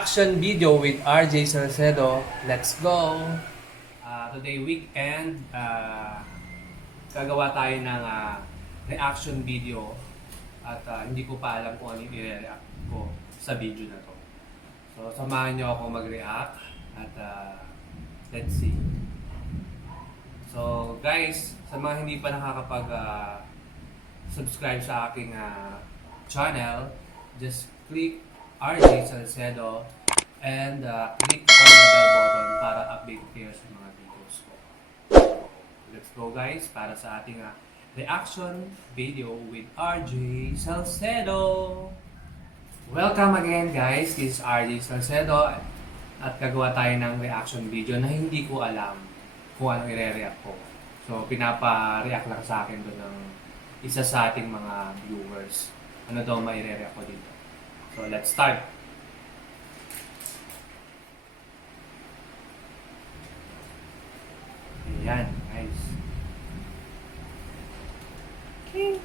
reaction video with RJ Salcedo. Let's go! Today weekend, gagawa tayo ng reaction video at hindi ko pa alam kung ano yung i-react ko sa video na to. So, samahan nyo ako mag-react at let's see. So, guys, sa mga hindi pa nakakapag-subscribe sa aking channel, just click RJ Salcedo and click on the bell button para update kayo sa mga videos ko. Let's go guys para sa ating reaction video with RJ Salcedo. Welcome again guys, this is RJ Salcedo at gagawa tayo ng reaction video na hindi ko alam kung anong i-react ko. So pinapa-react lang sa akin doon ng isa sa ating mga viewers. Ano daw mai-react ko dito. So let's start. Ayan, guys. Okay.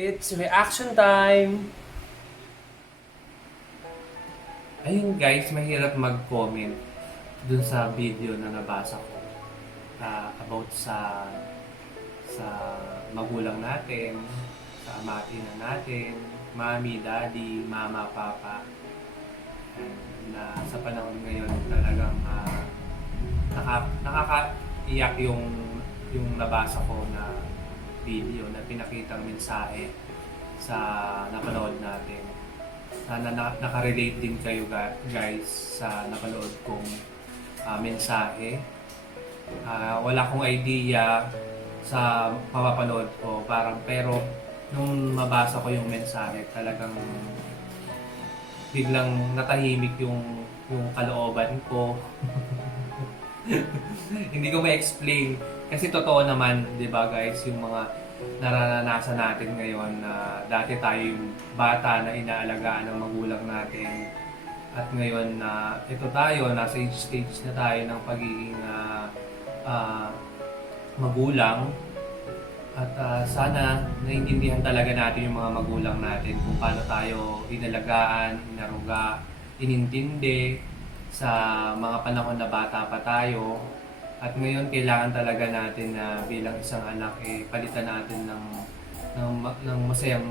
It's reaction time! Ayun guys, mahirap mag-comment dun sa video na nabasa ko about sa magulang natin, sa ama-ina natin, mami, daddy, mama, papa. Na sa panahon ngayon talagang nakakaiyak yung nabasa ko na video na pinakitang mensahe sa napanood natin. Sana nakarelate din kayo guys sa napanood kong mensahe. Wala akong idea sa mapapanood ko pero nung mabasa ko yung mensahe talagang biglang natahimik yung kalooban ko. Hindi ko ma-explain kasi totoo naman, 'di ba guys, yung mga nararanasan natin ngayon na dati tayo yung bata na inaalagaan ng magulang natin at ngayon na ito tayo, nasa stage na tayo ng pagiging magulang at sana naiintindihan talaga natin yung mga magulang natin kung paano tayo inalagaan, inaruga, inintindi sa mga panahon na bata pa tayo. At ngayon kailangan talaga natin na bilang isang anak palitan natin ng masayang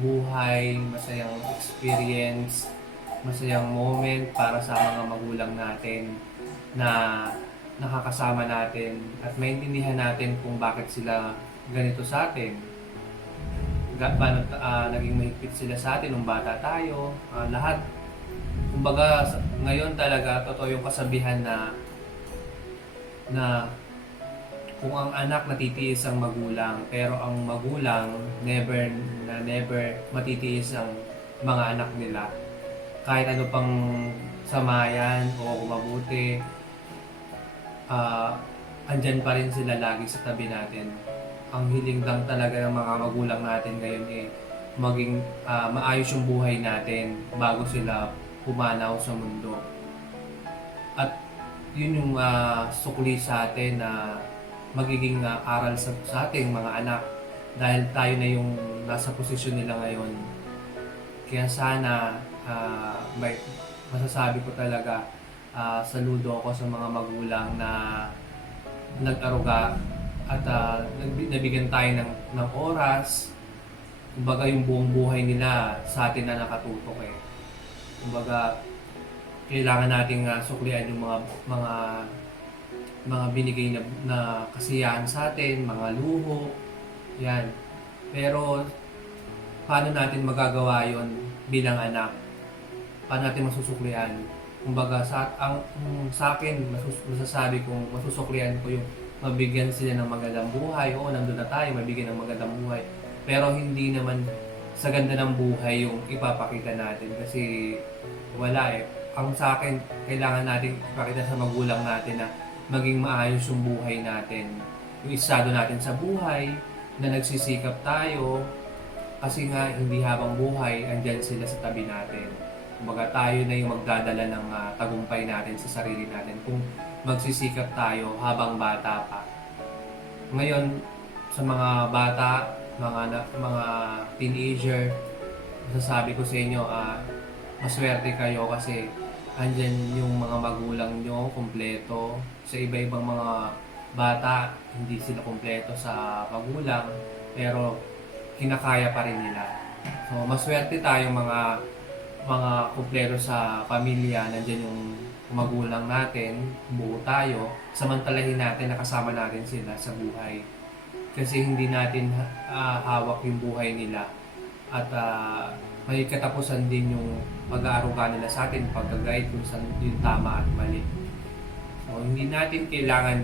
buhay, masayang experience, masayang moment para sa mga magulang natin na nakakasama natin at maintindihan natin kung bakit sila ganito sa atin. Paano naging mahigpit sila sa atin nung bata tayo, lahat. Kumbaga ngayon talaga totoo yung kasabihan na kung ang anak natitiis ang magulang pero ang magulang never matitiis ang mga anak nila. Kahit ano pang samayan o mabuti, andyan pa rin sila lagi sa tabi natin. Ang hiling lang talaga ng mga magulang natin ngayon maging maayos yung buhay natin bago sila pumanaw sa mundo. At yun yung sukli sa atin na magiging aral sa ating mga anak dahil tayo na yung nasa posisyon nila ngayon. Kaya sana masasabi ko talaga saludo ako sa mga magulang na nag-aruga at nabigyan tayo ng oras. Kumbaga yung buong buhay nila sa atin na nakatutok Kumbaga kailangan nating suklian yung mga binigay na kasiyahan sa atin, mga luho, yan. Pero paano natin magagawa yon bilang anak? Paano natin masusuklian? Kumbaga sa akin masasabi kong masusuklian ko yung mabigyan sila ng magandang buhay. Oo, nandun na tayo, mabigyan ng magandang buhay. Pero hindi naman sa ganda ng buhay yung ipapakita natin kasi wala Ang sa akin, kailangan natin ipakita sa magulang natin na maging maayos yung buhay natin. Yung estado natin sa buhay, na nagsisikap tayo, kasi nga hindi habang buhay, andyan sila sa tabi natin. Kumbaga tayo na yung magdadala ng tagumpay natin sa sarili natin kung magsisikap tayo habang bata pa. Ngayon, sa mga bata, mga teenager, masasabi ko sa inyo, maswerte kayo kasi andyan yung mga magulang nyo kompleto. Sa iba-ibang mga bata, hindi sila kompleto sa magulang, pero kinakaya pa rin nila. So, maswerte tayo mga kompleto sa pamilya, nandyan yung magulang natin, buo tayo, samantalahin natin, nakasama natin sila sa buhay. Kasi hindi natin hawak yung buhay nila. At may katapusan din yung pag-aaruga nila sa atin, pag-guide kung saan yung tama at mali. So, hindi natin kailangan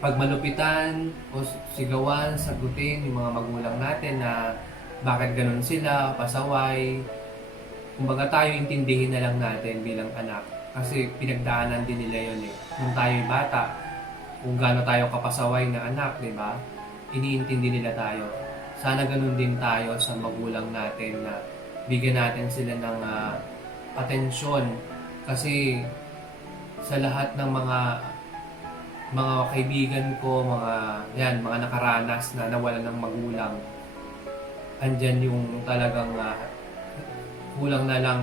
pagmalupitan o sigawan, sagutin yung mga magulang natin na bakit ganun sila, pasaway. Kumbaga tayo intindihin na lang natin bilang anak. Kasi pinagdaanan din nila yun Nung tayo'y bata, kung gaano tayo kapasaway na anak, di ba? Iniintindi nila tayo. Sana ganun din tayo sa magulang natin na bigyan natin sila ng atensyon kasi sa lahat ng mga mga kaibigan ko, mga nakaranas na nawalan ng magulang, andyan yung talagang kulang na lang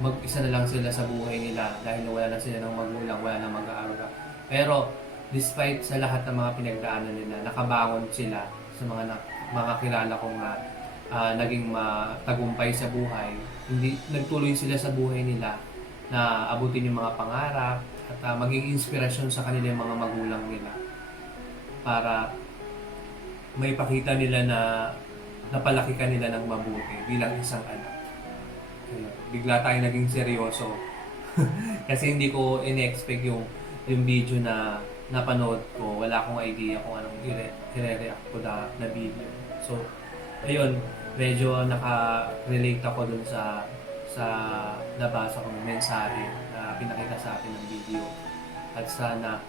mag-isa na lang sila sa buhay nila dahil wala na sila ng magulang, wala na mag-aaruga. Pero despite sa lahat ng mga pinagdaanan nila, nakabangon sila sa mga kilala kong naging matagumpay sa buhay. Hindi nagtuloy sila sa buhay nila na abutin yung mga pangarap at maging inspirasyon sa kanila yung mga magulang nila para may pakita nila na napalaki ka nila ng mabuti bilang isang anak. Bigla tayong naging seryoso kasi hindi ko in-expect yung video na napanood ko. Wala akong idea kung anong i-react ko na video. So, ayun, medyo naka-relate ako dun sa nabasa kong mensahe na pinakita sa atin ng video. At sana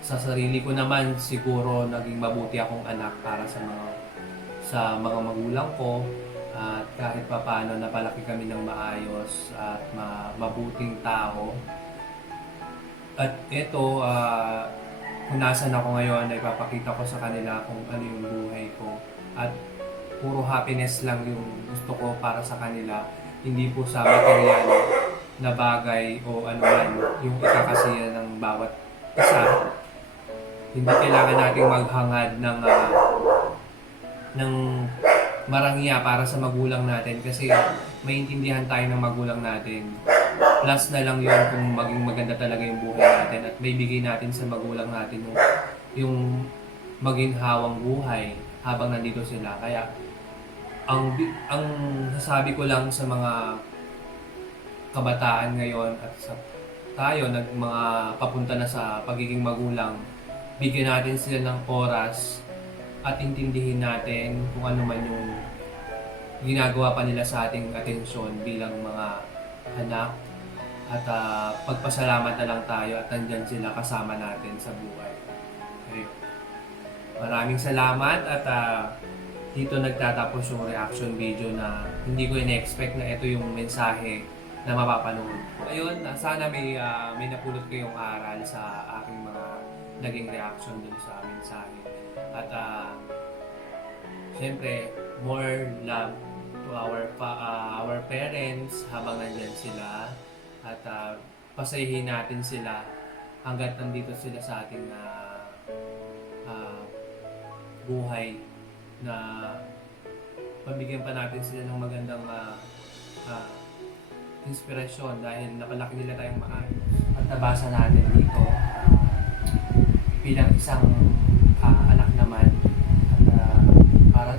sa sarili ko naman siguro naging mabuti akong anak para sa mga magulang ko, at kahit papaano napalaki kami ng maayos at mabuting tao. At ito, kung nasan ako ngayon, ay ipapakita ko sa kanila kung ano yung buhay ko. At puro happiness lang yung gusto ko para sa kanila. Hindi po sa material na bagay o ano man yung ikakasiya ng bawat isa. Hindi kailangan nating maghangad ng marangya para sa magulang natin kasi maintindihan tayo ng magulang natin. Plus na lang yun kung maging maganda talaga yung buhay natin at may bigay natin sa magulang natin yung maginhawang buhay habang nandito sila. Kaya ang sasabi ko lang sa mga kabataan ngayon at sa tayo mga papunta na sa pagiging magulang, bigyan natin sila ng oras at intindihin natin kung ano man yung ginagawa pa nila sa ating atensyon bilang mga anak. At pagpasalamat na lang tayo at nandyan sila kasama natin sa buhay. Okay. Maraming salamat at dito nagtatapos yung reaction video na hindi ko in-expect na ito yung mensahe na mapapanood. Ayun, sana may napulot kayong aral sa aking mga naging reaction dun sa mensahe. At syempre, more love to our parents habang nandyan sila. At pasayahin natin sila hanggat nandito sila sa ating buhay, na pabigyan pa natin sila ng magandang inspirasyon dahil napalaki nila tayong maayos. At nabasa natin dito bilang isang anak naman at para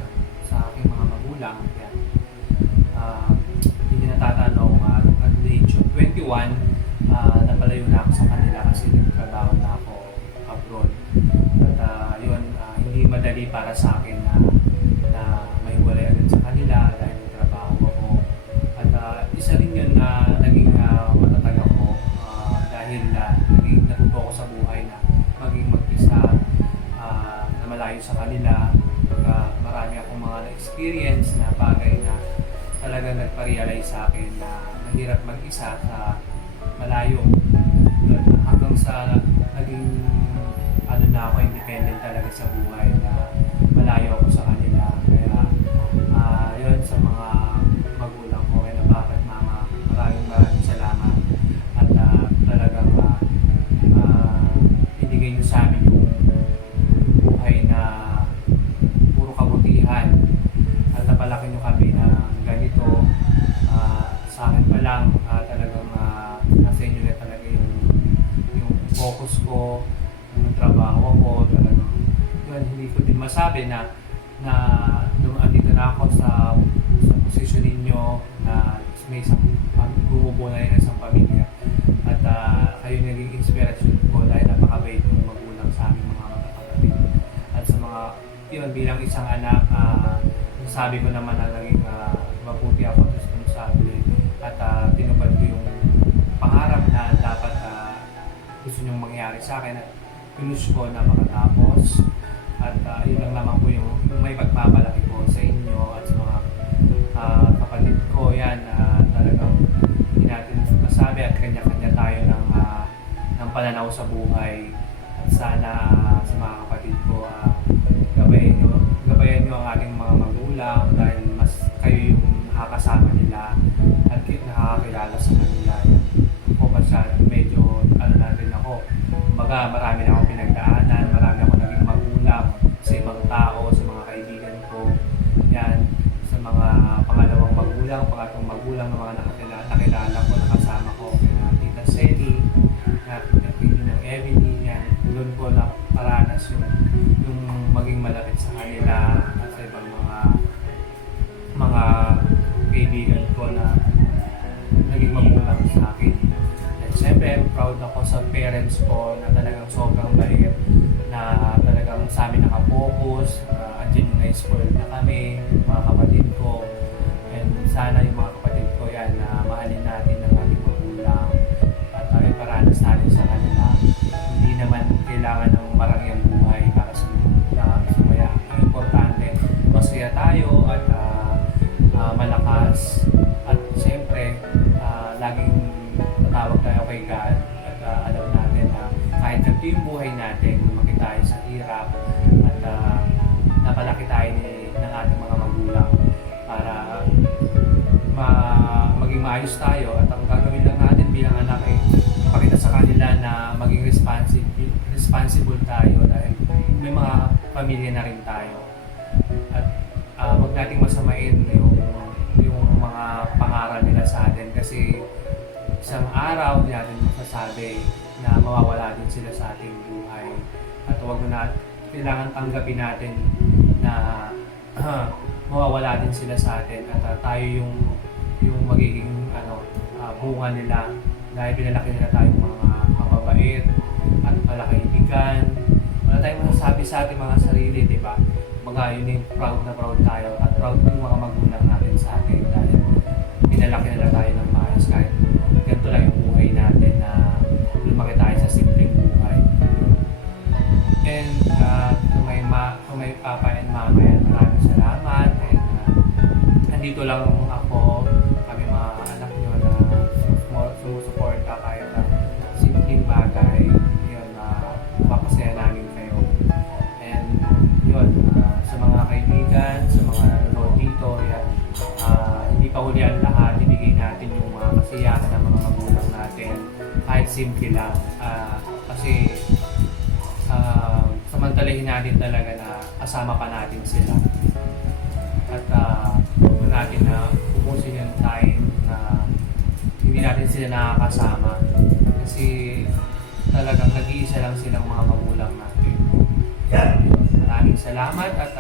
sa aking mga magulang, yan, hindi natatanong at the age of 21 napalayo na ako sa kanila kasi nagtrabaho na ako abroad. At yun, hindi madali para sa akin na mahiwalay agad sa kanila dahil nagtrabaho ako. At isa rin yun na naging matatag ako dahil naging natuto ako sa buhay na maging mag-isa na malayo sa kanila. Marami akong mga na-experience na bagay na talagang nagpa-realize sa akin na mahirap mag-isa sa malayo. Hanggang sa naging na ako independent talaga sa buhay na malayo ako sa kanila. Kaya yun, sa mga magulang ko kaya papa at mama, maraming salamat. At talagang binigay nyo sa amin yung buhay na puro kabutihan at napalaki nyo kami na ganito. Sa akin pa lang talagang nasa inyo na talaga yung focus ko, yung trabaho ko talagang yun. Hindi ko din masabi na nung andito na ako sa posisyon ninyo na may isang bumubuo na rin isang pamilya at kayo naging inspirasyon ko dahil napakabait yung magulang sa aming mga magkakapatid. At sa mga yun, bilang isang anak, sabi ko naman na naging mabuti ako, responsable at tinupad ko yung pangarap na dapat gusto nyong mangyari sa akin at pinush ko na makatapos. At yun lang naman po yung may pagpapalaki ko sa inyo at sa mga kapatid ko. Yan, talagang hindi natin masabi at kanya-kanya tayo ng pananaw sa buhay. At sana sa mga kapatid ko, gabayan nyo ang ating mga magulang dahil mas kayo yung nakakasama nila at nakakakilala sa kanila. Ako medyo na rin ako. Kumbaga, marami na akong pinagdaanan, marami ako naging magulang sa ibang tao, sa mga kaibigan ko. Yan, sa mga pangalawang magulang, pangatlong magulang ng mga nakilala ko, nakasama ko. Tita Sally, Tita Queenie ng Ebony, yan. Doon ko na paranas yung maging malapit sa kanila at sa ibang mga kaibigan ko na naging magulang sa akin. And syempre, proud ako sa parents ko na talagang sobrang bait, na talagang sa amin nakapokus, andyan yung na-spoil na kami, mga kapatid ko. And sana yung mga kapatid ko yan na mahalin natin ng ating magulang at paranas natin sa kanila. Hindi naman kailangan ng marangyang buhay para sumaya. Ang importante, masaya tayo at malakas. At siyempre, laging tatawag tayo kay God at alam natin na kahit ganito yung buhay natin, lumaki tayo sa hirap at napalaki tayo ng ating mga magulang para maging maayos tayo. At ang gagawin lang natin bilang anak ay pakita sa kanila na maging responsible tayo dahil may mga pamilya na rin tayo. At huwag nating masamain yung mga pangaral nila sa atin kasi isang araw di natin masasabi na mawawala din sila sa ating buhay. At huwag na kailangan tanggapin natin na mawawala din sila sa atin at tayo yung magiging bunga nila dahil pinalaki nila tayong mga mababait at palakaibigan. Wala tayong masasabi sa ating mga sarili, di ba? Mga yun yung proud na proud tayo at proud yung mga magulang natin sa atin dahil pinalaki nila tayo ng maayos kahit ganito lang yung buhay natin na lumaki tayo sa simpleng buhay. And kung may papa and mama yan, maraming salamat. And nandito lang ako, kami mga anak nyo na sumusuporta kahit na simpleng bagay. Yun, papasaya namin kayo. And yun, sa mga kaibigan, sa mga nanonood dito, yan, hindi pa huli ang lahat, ibigay natin yung mga kasiyahan ng mga magulang natin kahit simple lang. Kasi samantalahin natin talaga na kasama pa natin sila. At huwag natin na ubusin yung time na hindi natin sila nakakasama. Kasi talagang nag-iisa lang silang mga magulang natin. Maraming salamat at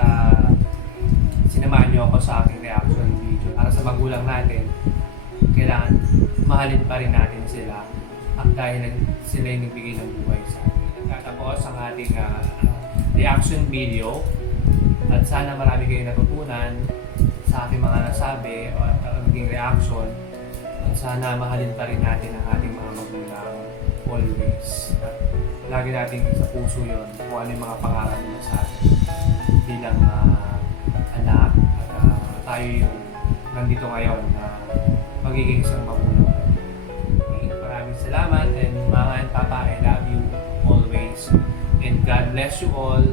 sinamahan niyo ako sa aking reaction video. Para sa magulang natin, kailangan mahalin pa rin natin sila dahil sila yung nagbigay ng buhay sa atin. Nagtatapos ang ating reaction video at sana marami kayong natutunan sa aking mga nasabi at maging reaction. At sana mahalin pa rin natin ang ating mga magulang always. At lagi natin sa puso yun kung ano yung mga pangarap nila sa atin bilang anak at tayo yung nandito ngayon na magiging isang magulang. Okay, maraming salamat and Mama and Papa, I love you always and God bless you all.